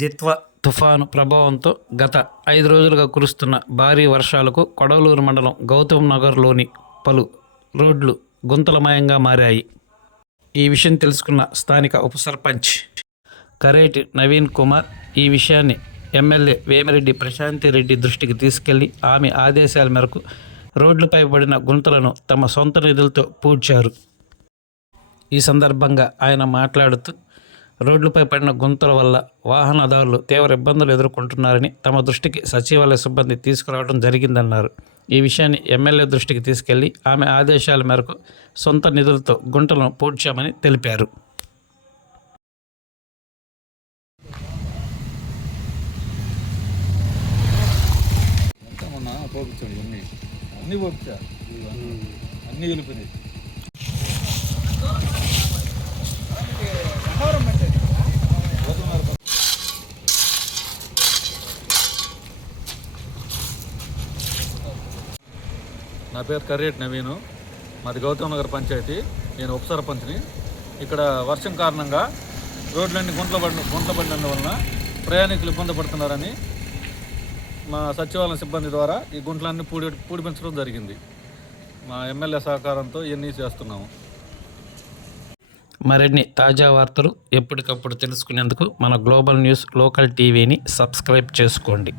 దిత్వ తుఫాను ప్రభావంతో గత ఐదు రోజులుగా కురుస్తున్న భారీ వర్షాలకు కొడవలూరు మండలం గౌతమ్ నగర్లోని పలు రోడ్లు గుంతలమయంగా మారాయి. ఈ విషయం తెలుసుకున్న స్థానిక ఉప సర్పంచ్ కరేటి నవీన్ కుమార్ ఈ విషయాన్ని ఎమ్మెల్యే వేమిరెడ్డి ప్రశాంతి రెడ్డి దృష్టికి తీసుకెళ్ళి ఆమె ఆదేశాల మేరకు రోడ్లపై పడిన గుంతలను తమ సొంత నిధులతో పూడ్చారు. ఈ సందర్భంగా ఆయన మాట్లాడుతూ రోడ్లపై పడిన గుంతల వల్ల వాహనదారులు తీవ్ర ఇబ్బందులు ఎదుర్కొంటున్నారని తమ దృష్టికి సచివాలయ సిబ్బంది తీసుకురావడం జరిగిందన్నారు. ఈ విషయాన్ని ఎమ్మెల్యే దృష్టికి తీసుకెళ్ళి ఆమె ఆదేశాల మేరకు సొంత నిధులతో గుంటలను పూడ్చామని తెలిపారు. అన్నీ అన్నీ నా పేరు కర్రేటి నవీను. మాది గౌతమ్ నగర్ పంచాయతీ. నేను ఉప సర్పంచ్ని. ఇక్కడ వర్షం కారణంగా రోడ్లన్నీ గుంటలు పడిన గుంటలు పడినందువలన ప్రయాణికులు ఇబ్బంది పడుతున్నారని మా సచివాలయం సిబ్బంది ద్వారా ఈ గుంటలన్నీ పూడి పూడిపించడం జరిగింది. మా ఎమ్మెల్యే సహకారంతో ఇవన్నీ చేస్తున్నాము. మరిన్ని తాజా వార్తలు ఎప్పటికప్పుడు తెలుసుకునేందుకు మన గ్లోబల్ న్యూస్ లోకల్ టీవీని సబ్స్క్రైబ్ చేసుకోండి.